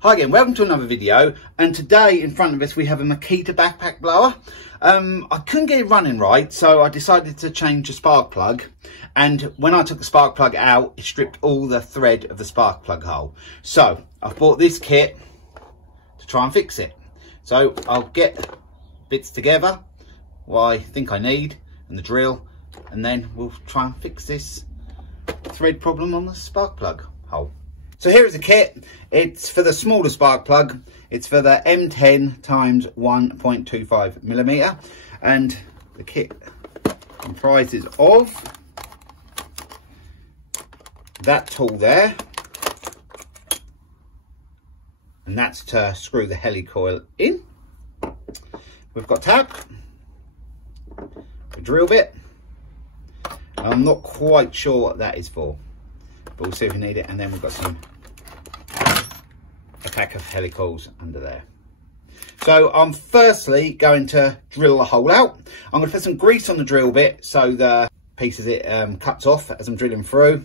Hi again, welcome to another video, and today in front of us we have a Makita backpack blower. I couldn't get it running right, so I decided to change the spark plug, and when I took the spark plug out, it stripped all the thread of the spark plug hole. So I've bought this kit to try and fix it. So I'll get bits together, what I think I need, and the drill, and then we'll try and fix this thread problem on the spark plug hole. So here is the kit. It's for the smaller spark plug. It's for the M10 times 1.25 millimeter, and the kit comprises of that tool there, and that's to screw the helicoil in. We've got tap, a drill bit. I'm not quite sure what that is for, but we'll see if we need it. And then we've got a pack of helicoils under there. So I'm firstly going to drill the hole out. I'm going to put some grease on the drill bit so the pieces it cuts off as I'm drilling through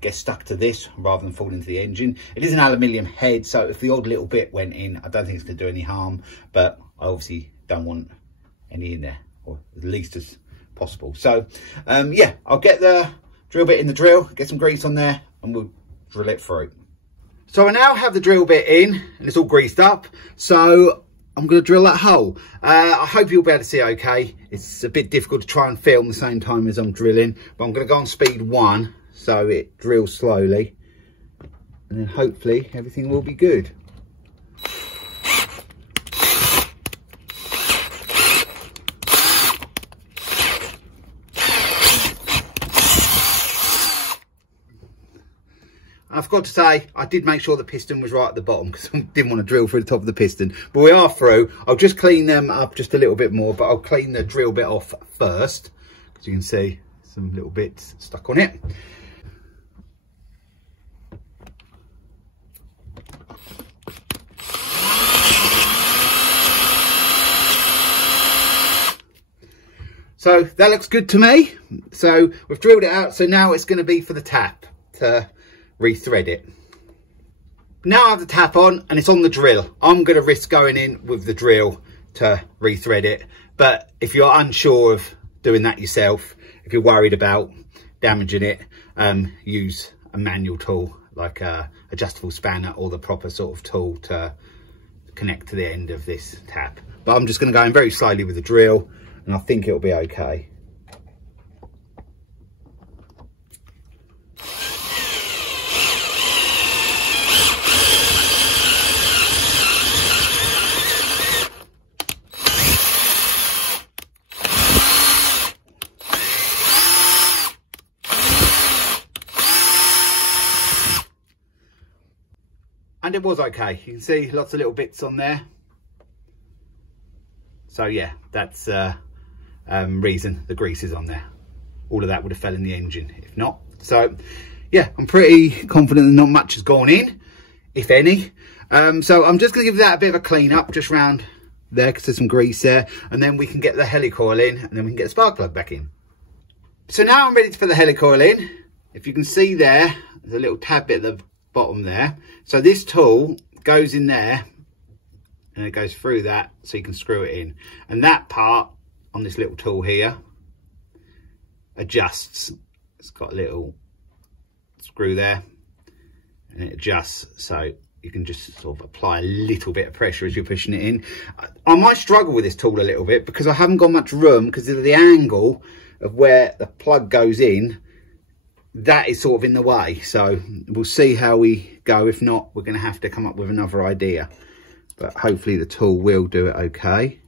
gets stuck to this rather than fall into the engine. It is an aluminium head, so if the odd little bit went in, I don't think it's going to do any harm, but I obviously don't want any in there, or at least as possible. So yeah, I'll get the drill bit in the drill, get some grease on there, and we'll drill it through. So I now have the drill bit in and it's all greased up, so I'm going to drill that hole. I hope you'll be able to see okay. It's a bit difficult to try and film the same time as I'm drilling, but I'm going to go on speed 1 so it drills slowly, and then hopefully everything will be good. I forgot to say, I did make sure the piston was right at the bottom because I didn't want to drill through the top of the piston. But we are through. I'll just clean them up just a little bit more, but I'll clean the drill bit off first, because you can see some little bits stuck on it. So that looks good to me. So we've drilled it out. So now it's going to be for the tap to rethread it. Now I have the tap on and it's on the drill. I'm going to risk going in with the drill to rethread it, but if you're unsure of doing that yourself, if you're worried about damaging it, use a manual tool like a adjustable spanner or the proper sort of tool to connect to the end of this tap. But I'm just going to go in very slowly with the drill, and I think it'll be okay. And it was okay. You can see lots of little bits on there. So yeah, that's reason the grease is on there. All of that would have fell in the engine if not. So yeah, I'm pretty confident that not much has gone in, if any. So I'm just going to give that a bit of a clean up just round there because there's some grease there, and then we can get the helicoil in, and then we can get the spark plug back in. So now I'm ready to put the helicoil in. If you can see there, there's a little tab bit at the bottom there. So this tool goes in there and it goes through that so you can screw it in, and that part on this little tool here adjusts. It's got a little screw there and it adjusts, so you can just sort of apply a little bit of pressure as you're pushing it in. I might struggle with this tool a little bit because I haven't got much room because of the angle of where the plug goes in. That is sort of in the way, so we'll see how we go. If not, we're going to have to come up with another idea, but hopefully the tool will do it okay.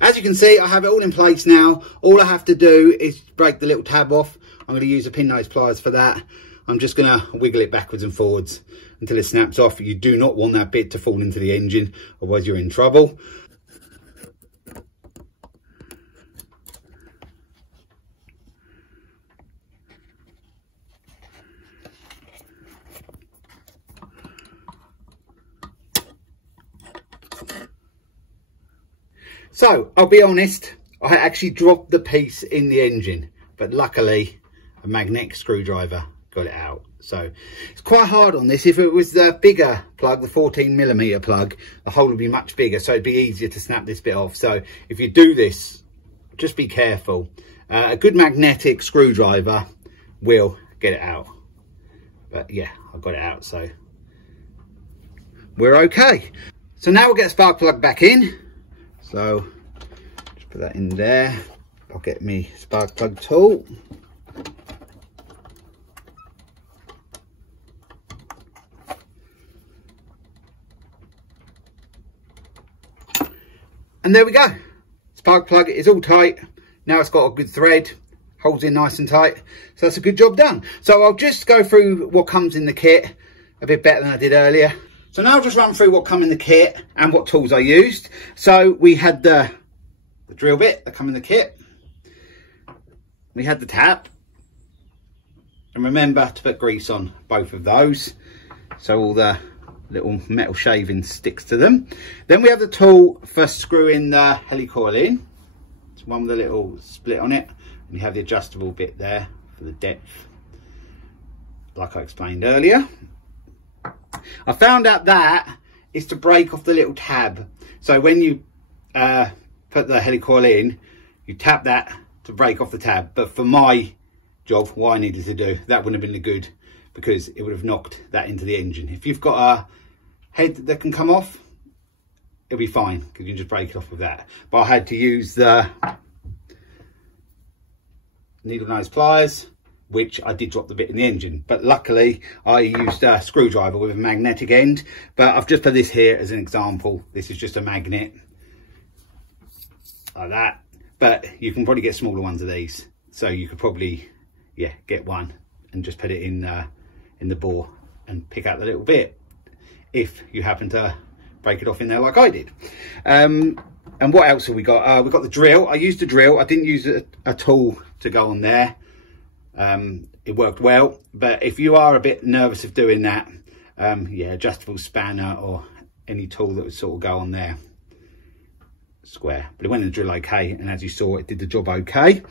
As you can see, I have it all in place now. All I have to do is break the little tab off. I'm going to use a pin nose pliers for that. I'm just going to wiggle it backwards and forwards until it snaps off. You do not want that bit to fall into the engine, otherwise you're in trouble. So, I'll be honest, I actually dropped the piece in the engine, but luckily a magnetic screwdriver got it out. So it's quite hard on this. If it was the bigger plug, the 14mm plug, the hole would be much bigger, so it'd be easier to snap this bit off. So if you do this, just be careful. A good magnetic screwdriver will get it out. But yeah, I got it out, so we're okay. So now we'll get a spark plug back in. So just put that in there. I'll get me spark plug tool. And there we go. Spark plug is all tight. Now it's got a good thread, holds in nice and tight. So that's a good job done. So I'll just go through what comes in the kit a bit better than I did earlier. So now I'll just run through what come in the kit and what tools I used. So we had the drill bit that come in the kit. We had the tap. And remember to put grease on both of those, so all the little metal shaving sticks to them. Then we have the tool for screwing the helicoil in. It's one with a little split on it. And you have the adjustable bit there for the depth, like I explained earlier. I found out that is to break off the little tab. So when you put the helicoil in, you tap that to break off the tab. But for my job, what I needed to do, that wouldn't have been good, because it would have knocked that into the engine. If you've got a head that can come off, it'll be fine, because you can just break it off with that. But I had to use the needle nose pliers, which I did drop the bit in the engine, but luckily I used a screwdriver with a magnetic end. But I've just put this here as an example. This is just a magnet like that, but you can probably get smaller ones of these, so you could probably, yeah, get one and just put it in the bore and pick out the little bit if you happen to break it off in there like I did. And what else have we got? We've got the drill. I used a drill. I didn't use a tool to go on there. It worked well, but if you are a bit nervous of doing that, yeah, adjustable spanner or any tool that would sort of go on there, square. But it went in the drill okay, and as you saw, it did the job okay.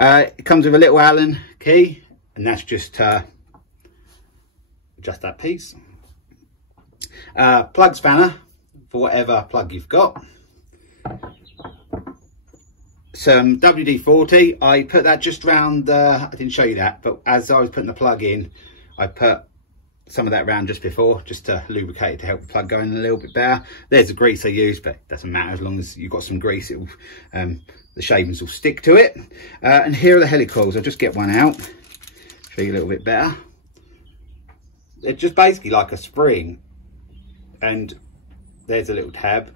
It comes with a little Allen key, and that's just to adjust that piece. Plug spanner for whatever plug you've got. Some WD-40. I put that just round I didn't show you that, but as I was putting the plug in, I put some of that round just before, just to lubricate it, to help the plug go in a little bit better. There's the grease I used, but it doesn't matter as long as you've got some grease. It will, the shavings will stick to it. And here are the helicoils. I'll just get one out, show you a little bit better. They're just basically like a spring, and there's a little tab,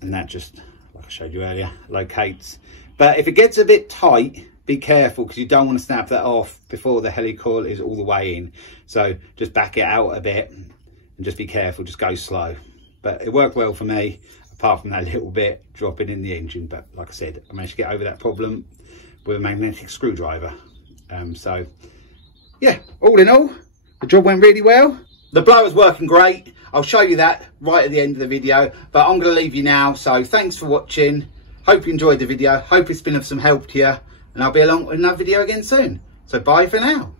and that just, like I showed you earlier, locates. But if it gets a bit tight, be careful, because you don't want to snap that off before the helicoil is all the way in. So just back it out a bit and just be careful, just go slow. But it worked well for me, apart from that little bit dropping in the engine. But like I said, I managed to get over that problem with a magnetic screwdriver. So yeah, all in all, the job went really well. The blower's working great. I'll show you that right at the end of the video, but I'm going to leave you now. So thanks for watching. Hope you enjoyed the video. Hope it's been of some help to you, and I'll be along with another video again soon. So bye for now.